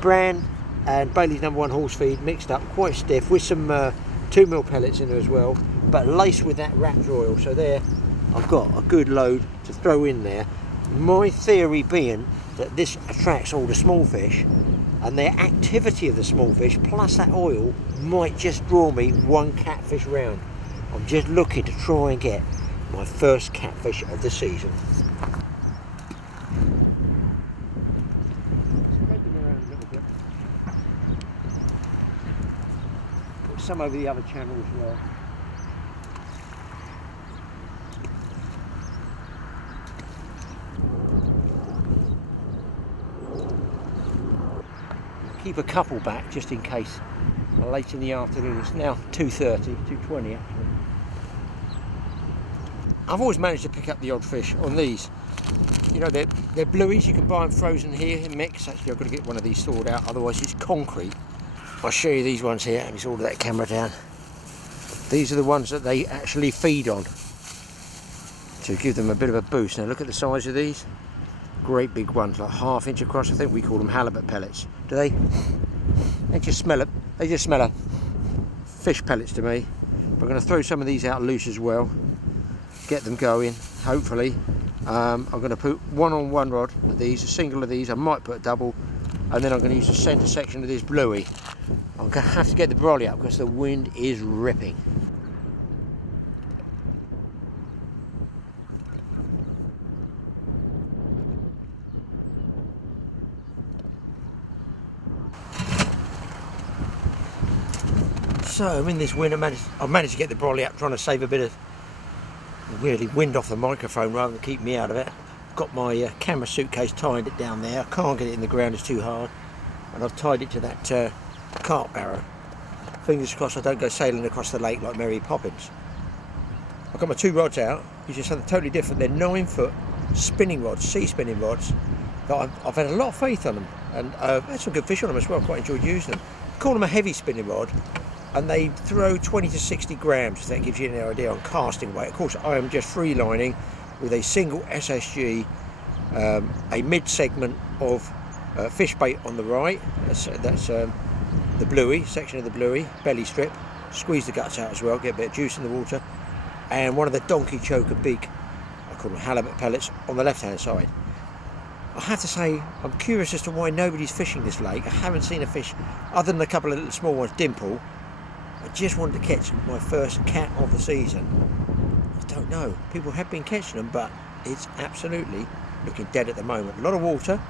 bran and Bailey's #1 horse feed mixed up, quite stiff, with some 2mm pellets in there as well, but laced with that raptor oil. So there, I've got a good load to throw in there. My theory being that this attracts all the small fish, and the activity of the small fish plus that oil might just draw me one catfish round. I'm just looking to try and get my first catfish of the season. Spread them around a little bit. Put some over the other channel as well. Keep a couple back just in case late in the afternoon. It's now 2:30, 2:20 actually. I've always managed to pick up the odd fish on these. You know, they're blueies, you can buy them frozen here in mix. Actually, I've got to get one of these thawed out, otherwise it's concrete. I'll show you these ones here. Let me sort that camera down. These are the ones that they actually feed on to give them a bit of a boost. Now look at the size of these. Great big ones, like 1/2 inch across. I think we call them halibut pellets. Do they? They just smell it. They just smell of fish pellets to me. We're going to throw some of these out loose as well. Get them going, hopefully. I'm going to put one on one rod of these, a single of these. I might put a double, and then I'm going to use the centre section of this bluey. I'm going to have to get the brolly up because the wind is ripping. So I'm in this wind. I've managed to get the brolly up, trying to save a bit of really wind off the microphone rather than keep me out of it. Got my camera suitcase, tied it down there. I can't get it in the ground, it's too hard. And I've tied it to that carp barrow. Fingers crossed I don't go sailing across the lake like Mary Poppins. I've got my 2 rods out. These are something totally different. They're 9-foot spinning rods, sea spinning rods. But I've had a lot of faith on them, and I've had some good fish on them as well. Quite enjoyed using them. I call them a heavy spinning rod. And they throw 20 to 60 grams, if that gives you an idea on casting weight. Of course, I am just free lining with a single SSG, a mid-segment of fish bait on the right. That's the bluey, section of the bluey, belly strip. Squeeze the guts out as well, get a bit of juice in the water. And one of the donkey choker big, I call them halibut pellets, on the left-hand side. I have to say, I'm curious as to why nobody's fishing this lake. I haven't seen a fish, other than a couple of little small ones, dimple. I just wanted to catch my first cat of the season. I don't know, people have been catching them, but it's absolutely looking dead at the moment. A lot of water,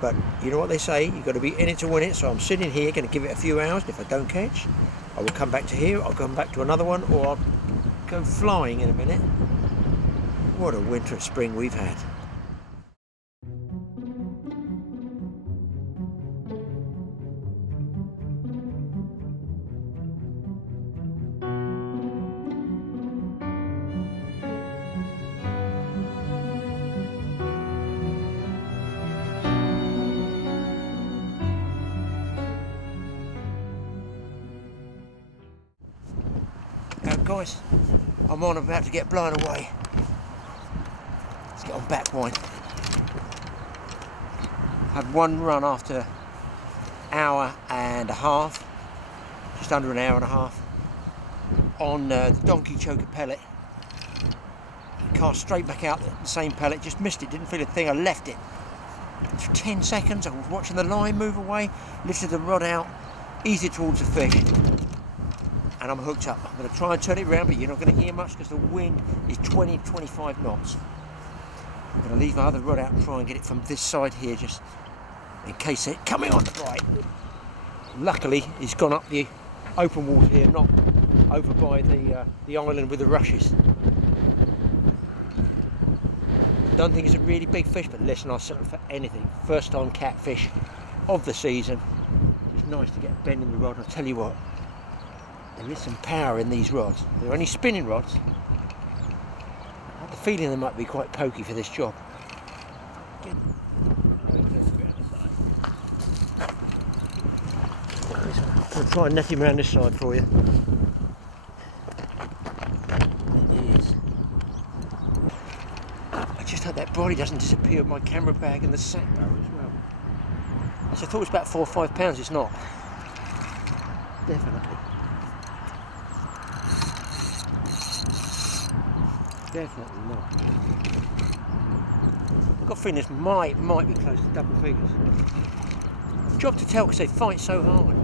but you know what they say, you've got to be in it to win it. So I'm sitting here, going to give it a few hours, and if I don't catch, I will come back to here, I'll come back to another one, or I'll go flying in a minute. What a winter and spring we've had. Guys, I'm about to get blown away. Let's get on back wine. Had one run after an hour and a half, just under an hour and a half, on the donkey choker pellet. Cast straight back out the same pellet, just missed it, didn't feel a thing. I left it for 10 seconds. I was watching the line move away, lifted the rod out, eased it towards the fish. And I'm hooked up. I'm going to try and turn it around, but you're not going to hear much because the wind is 20 to 25 knots. I'm going to leave my other rod out and try and get it from this side here, just in case it's coming on the right. Luckily, it's gone up the open water here, not over by the island with the rushes. Don't think it's a really big fish, but listen, I'll settle for anything. First time catfish of the season. It's nice to get a bend in the rod. I'll tell you what. There is some power in these rods. They're only spinning rods. I have the feeling they might be quite pokey for this job. I'll try and net him around this side for you. It is. I just hope that brolly doesn't disappear with my camera bag and the sack barrel as well. So I thought it was about 4 or 5 pounds. It's not. Definitely. Definitely not. I've got a feeling this might be close to double figures. Job to tell because they fight so hard.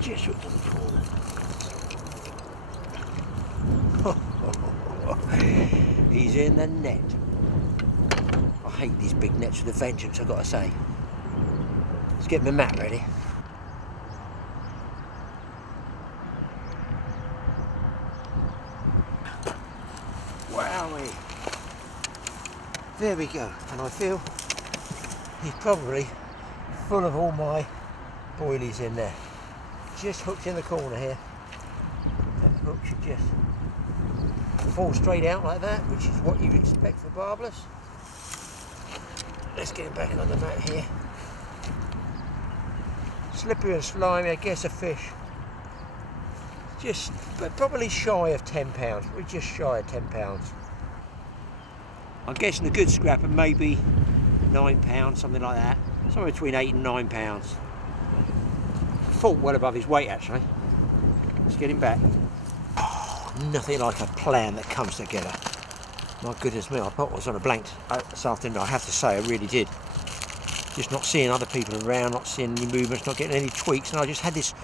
Just looked on the corner. He's in the net. I hate these big nets with a vengeance, I've got to say. Let's get my mat ready. Wowee. There we go. And I feel he's probably full of all my boilies in there. Just hooked in the corner here. That hook should just fall straight out like that, which is what you'd expect for barbless. Let's get him back on the mat here. Slippery and slimy, I guess a fish. Just, but probably shy of 10 pounds. We're just shy of 10 pounds. I'm guessing a good scrapper, maybe 9 pounds, something like that. Somewhere between 8 and 9 pounds. Fought well above his weight actually. Let's get him back. Oh, nothing like a plan that comes together. My goodness me, I thought I was on a blank this afternoon. I have to say, I really did. Just not seeing other people around, not seeing any movements, not getting any tweaks, and I just had this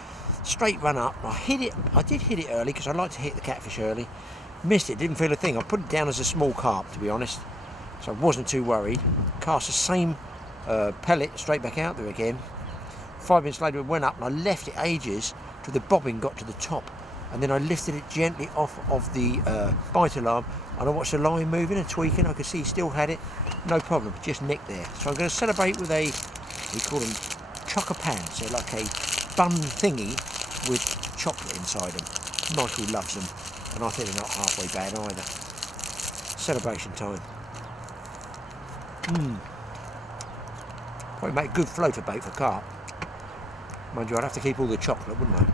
straight run up. I hit it. I did hit it early because I like to hit the catfish early. Missed it, didn't feel a thing. I put it down as a small carp, to be honest, so I wasn't too worried. Cast the same pellet straight back out there again. 5 minutes later it went up and I left it ages till the bobbin got to the top, and then I lifted it gently off of the bite alarm, and I watched the line moving and tweaking. I could see he still had it, no problem, just nicked there. So I'm going to celebrate with a, we call them chocker pans. They're like a bun thingy with chocolate inside them. Michael loves them, and I think they're not halfway bad either. Celebration time. Probably make a good floater bait for carp. Mind you, I'd have to keep all the chocolate, wouldn't I?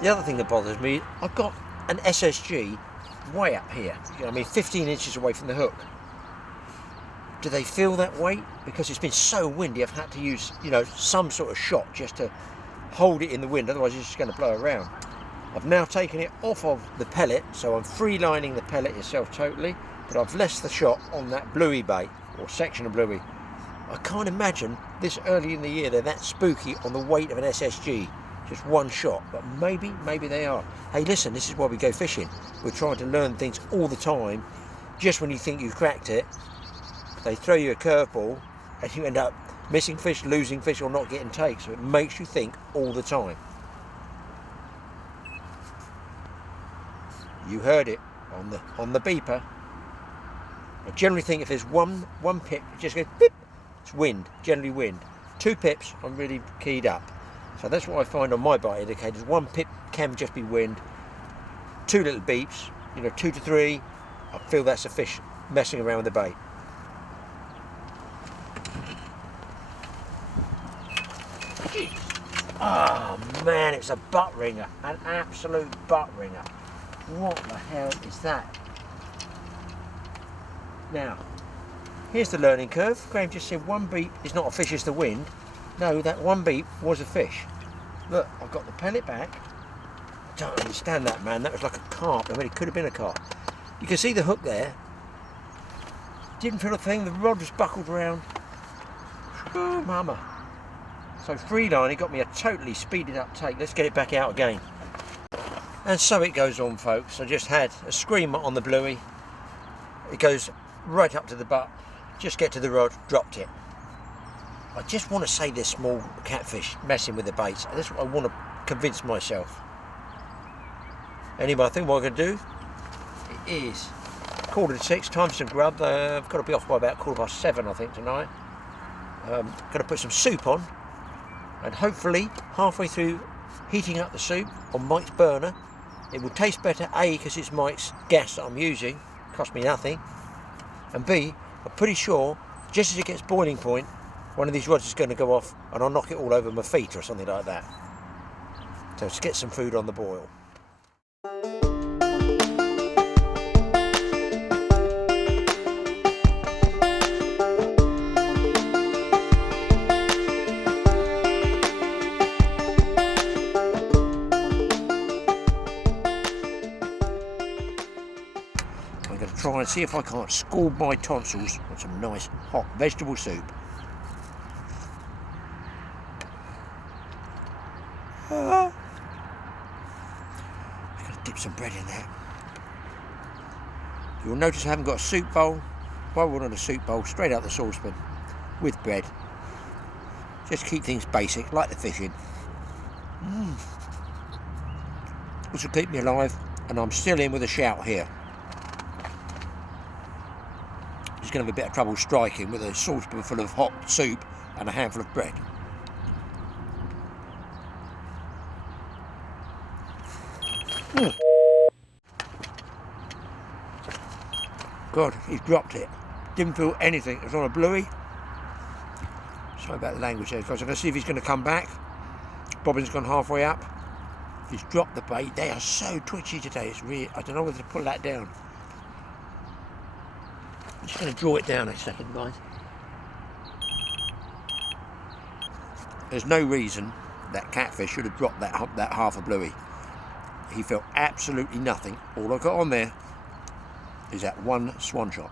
The other thing that bothers me, I've got an SSG way up here, you know, I mean 15 inches away from the hook. Do they feel that weight? Because it's been so windy, I've had to use, you know, some sort of shot just to hold it in the wind, otherwise it's just going to blow around. I've now taken it off of the pellet, so I'm free lining the pellet itself totally, but I've left the shot on that bluey bait, or section of bluey. I can't imagine this early in the year they're that spooky on the weight of an SSG. Just one shot, but maybe they are. Hey, listen, this is why we go fishing. We're trying to learn things all the time. Just when you think you've cracked it, they throw you a curveball and you end up missing fish, losing fish, or not getting take. So it makes you think all the time. You heard it on the beeper. I generally think if there's one pip, it just goes beep. It's wind, generally wind. 2 pips, I'm really keyed up. So that's what I find on my bite indicators. 1 pip can just be wind. 2 little beeps, you know, 2 to 3. I feel that's a fish messing around with the bait. Oh man, it's a butt ringer, an absolute butt ringer. What the hell is that? Now, here's the learning curve. Graeme just said 1 beep is not a fish, it's the wind. No, that 1 beep was a fish. Look, I've got the pellet back. I don't understand that, man. That was like a carp. I mean, it could have been a carp. You can see the hook there. Didn't feel a thing. The rod was buckled around. Oh, mama. So free line, it got me a totally speeded up take. Let's get it back out again. And so it goes on, folks. I just had a screamer on the bluey. It goes right up to the butt. Just get to the rod, dropped it. I just want to say this small catfish messing with the baits. That's what I want to convince myself. Anyway, I think what I'm going to do is 6:15, time for some grub. I've got to be off by about 7:15, I think, tonight. Going to put some soup on, and hopefully halfway through heating up the soup on Mike's burner, it will taste better, A, because it's Mike's gas that I'm using, cost me nothing, and B, I'm pretty sure just as it gets boiling point, one of these rods is going to go off and I'll knock it all over my feet or something like that. So let's get some food on the boil. I'm going to try and see if I can't scald my tonsils with some nice hot vegetable soup. I'm going to dip some bread in there. You'll notice I haven't got a soup bowl. Why wouldn't a soup bowl straight out the saucepan with bread? Just keep things basic, like the fishing. This will keep me alive, and I'm still in with a shout here. Just going to have a bit of trouble striking with a saucepan full of hot soup and a handful of bread. God, he's dropped it. Didn't feel anything. It was on a bluey. Sorry about the language there, guys. I'm going to see if he's going to come back. Bobbin's gone halfway up. He's dropped the bait. They are so twitchy today. It's really, I don't know whether to pull that down. I'm just going to draw it down a second, guys. There's no reason that catfish should have dropped that half a bluey. He felt absolutely nothing. All I got on there is that one swan shot.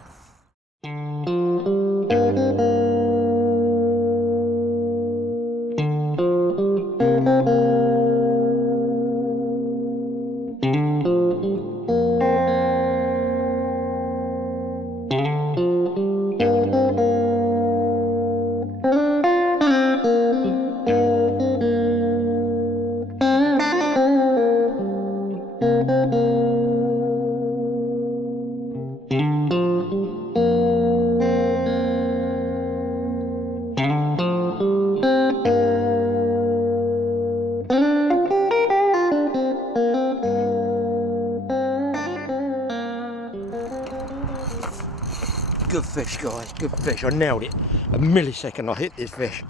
Good fish, guys, good fish. I nailed it. A millisecond I hit this fish.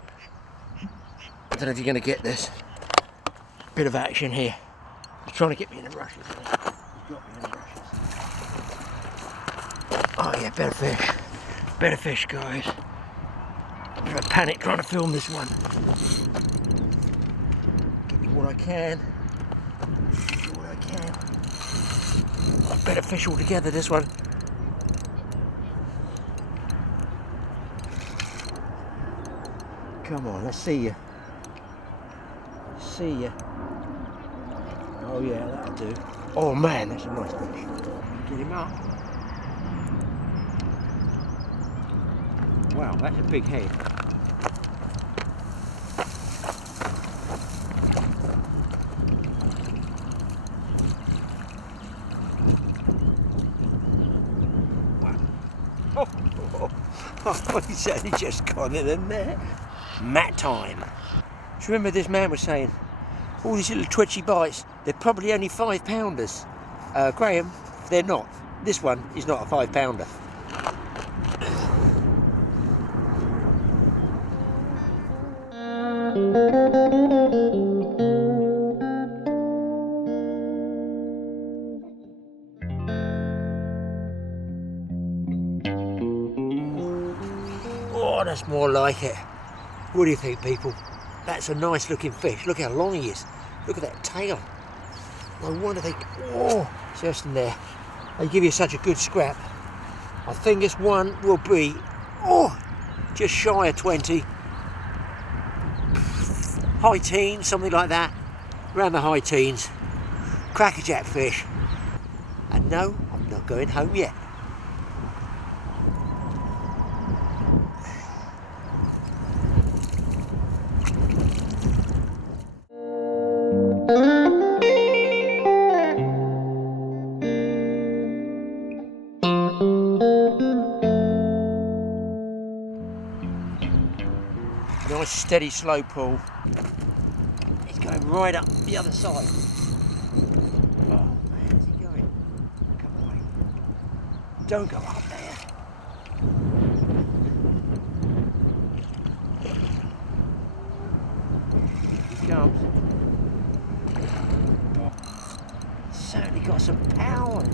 I don't know if you're going to get this. Bit of action here. He's trying to get me in the rushes. He's got me in the rushes. Oh yeah, better fish. Better fish, guys. I'm going to panic trying to film this one. Give me what I can. Give me what I can. Better fish altogether, this one. Come on, let's see you. See ya. Oh yeah, that'll do. Oh man, that's a nice fish. Get him up. Wow, that's a big head. Wow. Oh, he's only just gone in there. Mat time. Do you remember this man was saying, all these little twitchy bites, they're probably only 5-pounders. Graeme, they're not. This one is not a 5-pounder. Oh, that's more like it. What do you think, people? That's a nice looking fish. Look how long he is. Look at that tail. No wonder they... Oh, just in there. They give you such a good scrap. I think this one will be... Oh, just shy of 20. High teens, something like that. Around the high teens. Crackerjack fish. And no, I'm not going home yet. Nice steady slow pull. He's going right up the other side. Oh, where's he going? Come away. Don't go up there. Here he comes. Certainly got some power.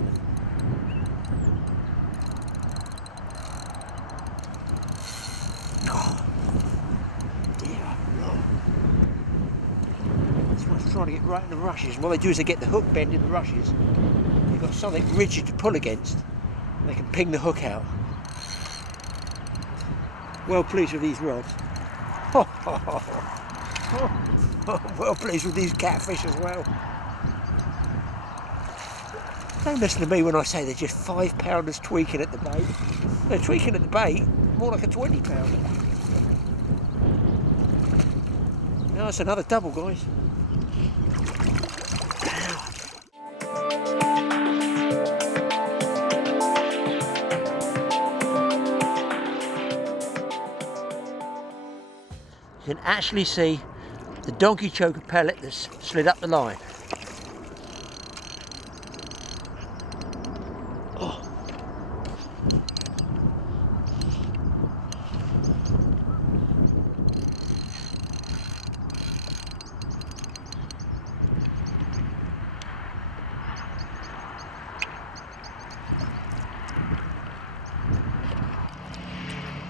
Oh, dear Lord. This one's trying to get right in the rushes. And what they do is they get the hook bend in the rushes. They've got something rigid to pull against. And they can ping the hook out. Well pleased with these rods. Well pleased with these catfish as well. Don't listen to me when I say they're just 5-pounders tweaking at the bait. They're tweaking at the bait, more like a 20-pounder. Now that's another double, guys. You can actually see the donkey choker pellet that's slid up the line.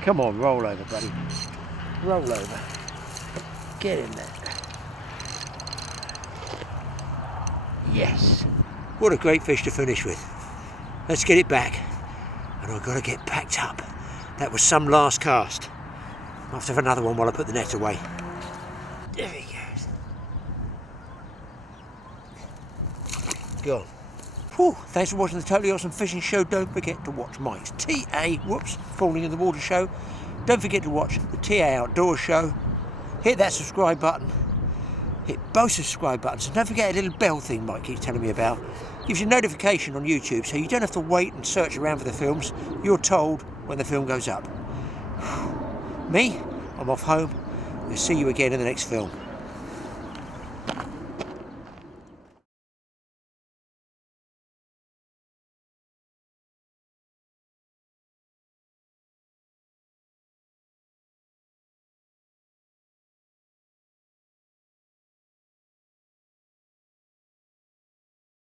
Come on, roll over, buddy. Roll over. Get in there. Yes. What a great fish to finish with. Let's get it back. And I've got to get packed up. That was some last cast. I'll have to have another one while I put the net away. There he goes. Gone. Whew, thanks for watching the Totally Awesome Fishing Show. Don't forget to watch Mike's Falling in the Water Show. Don't forget to watch the TAOUTDOORS Show. Hit that subscribe button. Hit both subscribe buttons. And don't forget a little bell thing Mike keeps telling me about. Gives you a notification on YouTube so you don't have to wait and search around for the films. You're told when the film goes up. Me, I'm off home. We'll see you again in the next film.